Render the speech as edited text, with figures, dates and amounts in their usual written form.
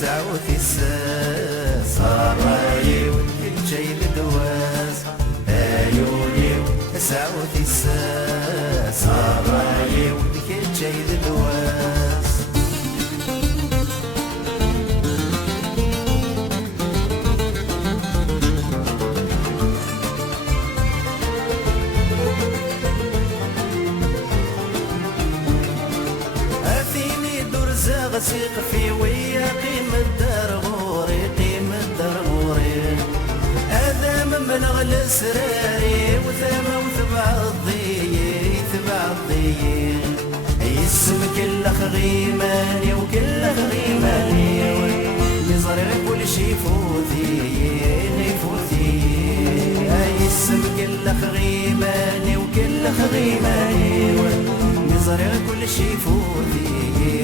سعوتي الساس رايو كل شيء لدواس عيوني سعوتي الساس رايو كل شيء لدواس غسيق في ويا قيمة دار غوري قيمة دار غوري هذا من بلغ الاسراري وثما وثبع الضي ثبع الضي يسم كل خغيماني وكل خغيماني يزرع كل شي فوتي يفوتي يسم كل خغيماني وكل خغيماني يزرع كل شي فوتي